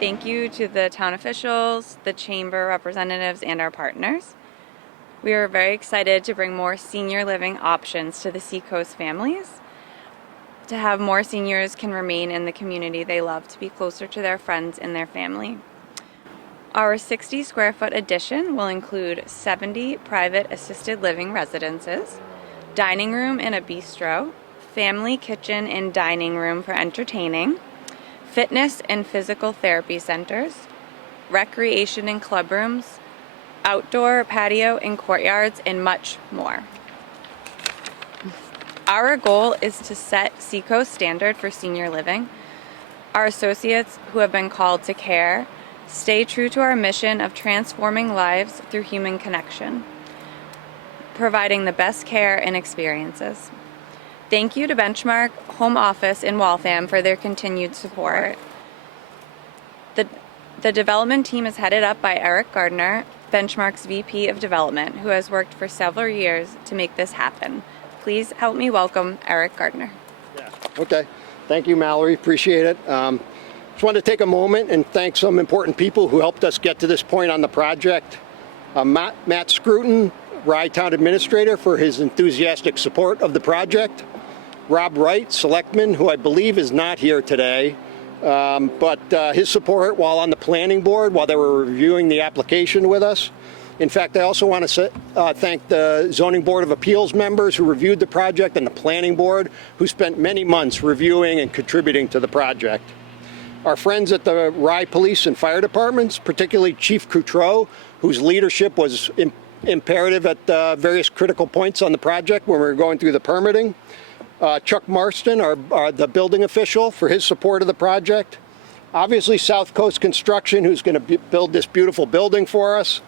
Thank you to the town officials, the chamber representatives, and our partners. We are very excited to bring more senior living options to the Seacoast families. To have more seniors can remain in the community they love, to be closer to their friends and their family. Our 60 square foot addition will include 70 private assisted living residences, dining room and a bistro, family kitchen and dining room for entertaining, fitness and physical therapy centers, recreation and club rooms, outdoor patio and courtyards, and much more. Our goal is to set Seacoast standard for senior living. Our associates who have been called to care stay true to our mission of transforming lives through human connection, providing the best care and experiences. Thank you to Benchmark, Home Office, and Waltham for their continued support. The development team is headed up by Eric Gardner, Benchmark's VP of Development, who has worked for several years to make this happen. Please help me welcome Eric Gardner. Yeah. Okay. Thank you, Mallory. Appreciate it. Just wanted to take a moment and thank some important people who helped us get to this point on the project. Matt Scruton, Rye Town Administrator, for his enthusiastic support of the project. Rob Wright, Selectman, who I believe is not here today, but his support while on the planning board, while they were reviewing the application with us. In fact, I also want to thank the Zoning Board of Appeals members who reviewed the project, and the planning board, who spent many months reviewing and contributing to the project. Our friends at the Rye Police and Fire Departments, particularly Chief Coutreau, whose leadership was imperative at various critical points on the project when we were going through the permitting. Chuck Marston, the building official, for his support of the project. Obviously, South Coast Construction, who's going to build this beautiful building for us.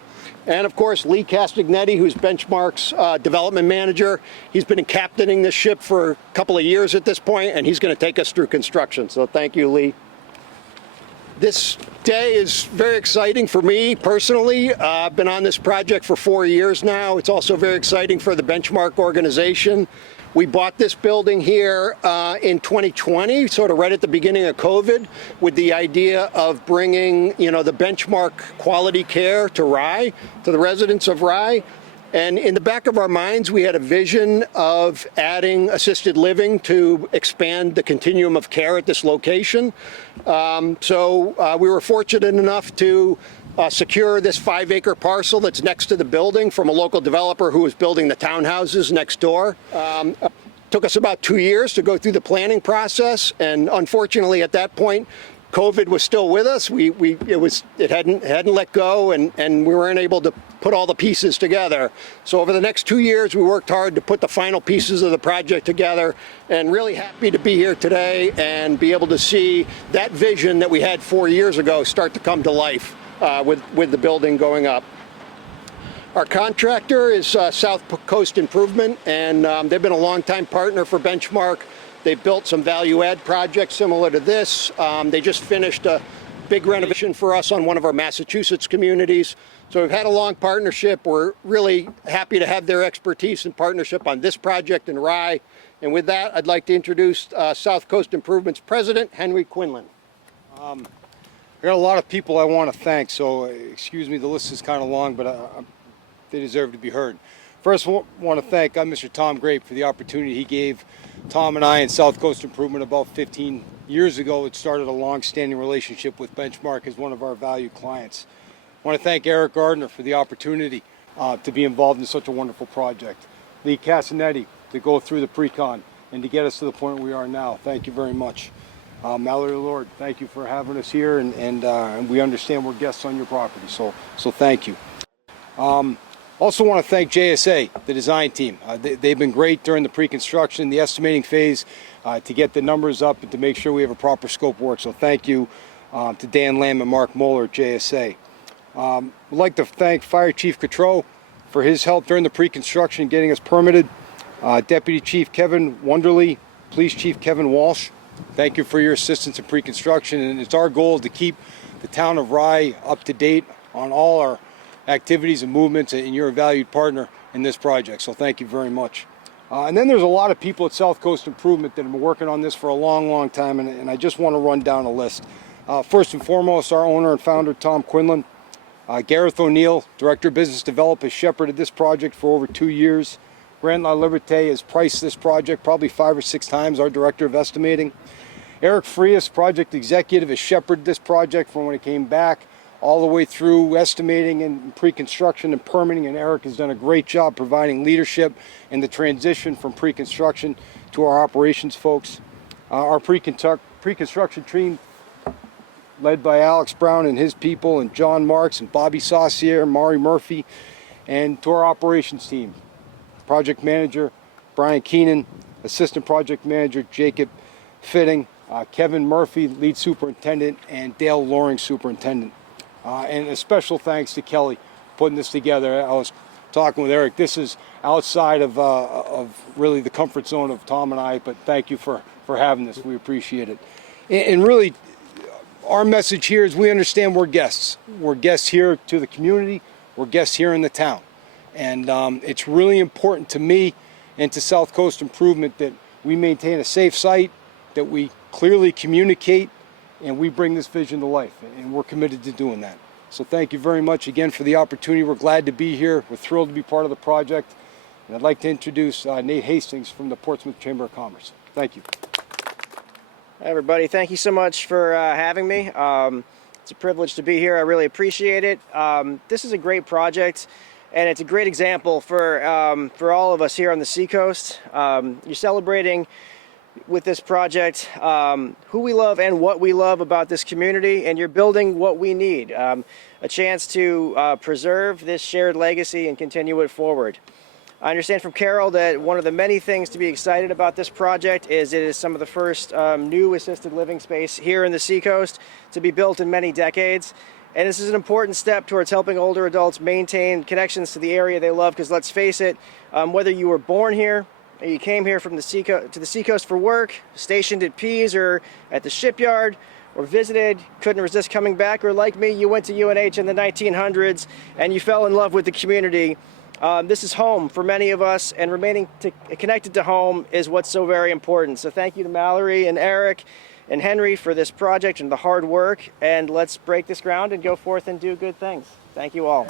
And of course, Lee Castagnetti, who's Benchmark's development manager. He's been captaining this ship for a couple of years at this point, and he's going to take us through construction. So thank you, Lee. This day is very exciting for me personally. I've been on this project for 4 years now. It's also very exciting for the Benchmark organization. We bought this building here in 2020, sort of right at the beginning of COVID, with the idea of bringing, the Benchmark quality care to Rye, to the residents of Rye. And in the back of our minds, we had a vision of adding assisted living to expand the continuum of care at this location. So we were fortunate enough to secure this 5-acre parcel that's next to the building from a local developer who was building the townhouses next door. Took us about 2 years to go through the planning process, and unfortunately at that point, COVID was still with us. It hadn't let go, and we weren't able to put all the pieces together. So over the next 2 years, we worked hard to put the final pieces of the project together, and really happy to be here today and be able to see that vision that we had 4 years ago start to come to life with the building going up. Our contractor is South Coast Improvement, and they've been a longtime partner for Benchmark. They've built some value-add projects similar to this. They just finished a big renovation for us on one of our Massachusetts communities. So we've had a long partnership. We're really happy to have their expertise and partnership on this project in Rye. And with that, I'd like to introduce South Coast Improvement's president, Henry Quinlan. I got a lot of people I want to thank, so excuse me, the list is kind of long, but they deserve to be heard. First, I want to thank Mr. Tom Grape for the opportunity he gave Tom and I in South Coast Improvement about 15 years ago. It started a long-standing relationship with Benchmark as one of our valued clients. I want to thank Eric Gardner for the opportunity to be involved in such a wonderful project. Lee Casanetti to go through the pre-con and to get us to the point we are now. Thank you very much. Mallory Lord, thank you for having us here, and we understand we're guests on your property, so thank you. Also want to thank JSA, the design team. They've been great during the pre-construction, the estimating phase, to get the numbers up and to make sure we have a proper scope of work. So thank you to Dan Lamb and Mark Moeller at JSA. We'd like to thank Fire Chief Coutreau for his help during the pre-construction, getting us permitted. Deputy Chief Kevin Wonderly, Police Chief Kevin Walsh, thank you for your assistance in pre-construction. And it's our goal to keep the town of Rye up to date on all our activities and movements, and you're a valued partner in this project, so thank you very much. And then there's a lot of people at South Coast Improvement that have been working on this for a long time, and I just want to run down a list. First and foremost, our owner and founder, Tom Quinlan. Gareth O'Neill, Director of Business Development, has shepherded this project for over 2 years. Grant La Liberté has priced this project probably 5 or 6 times, our Director of Estimating. Eric Frias, Project Executive, has shepherded this project from when it came back all the way through estimating and pre-construction and permitting, and Eric has done a great job providing leadership in the transition from pre-construction to our operations folks. Our pre-construction team, led by Alex Brown and his people, and John Marks and Bobby Saucier and Mari Murphy, and to our operations team, Project Manager Brian Keenan, Assistant Project Manager Jacob Fitting, Kevin Murphy, Lead Superintendent, and Dale Loring, Superintendent. And a special thanks to Kelly putting this together. I was talking with Eric. This is outside of really the comfort zone of Tom and I, but thank you for having this. We appreciate it. And really, our message here is we understand we're guests. We're guests here to the community. We're guests here in the town. And it's really important to me and to South Coast Improvement that we maintain a safe site, that we clearly communicate, and we bring this vision to life. And we're committed to doing that. So thank you very much again for the opportunity. We're glad to be here. We're thrilled to be part of the project. And I'd like to introduce Nate Hastings from the Portsmouth Chamber of Commerce. Thank you. Hi everybody, thank you so much for having me. It's a privilege to be here. I really appreciate it. This is a great project, and it's a great example for all of us here on the Seacoast. You're celebrating with this project who we love and what we love about this community, and you're building what we need, a chance to preserve this shared legacy and continue it forward. I understand from Carol that one of the many things to be excited about this project is it is some of the first new assisted living space here in the Seacoast to be built in many decades. And this is an important step towards helping older adults maintain connections to the area they love, because let's face it, whether you were born here, or you came here from the Seacoast for work, stationed at Pease or at the shipyard, or visited, couldn't resist coming back, or like me, you went to UNH in the 1900s and you fell in love with the community. This is home for many of us, and remaining connected to home is what's so very important. So thank you to Mallory and Eric and Henry for this project and the hard work, and let's break this ground and go forth and do good things. Thank you all.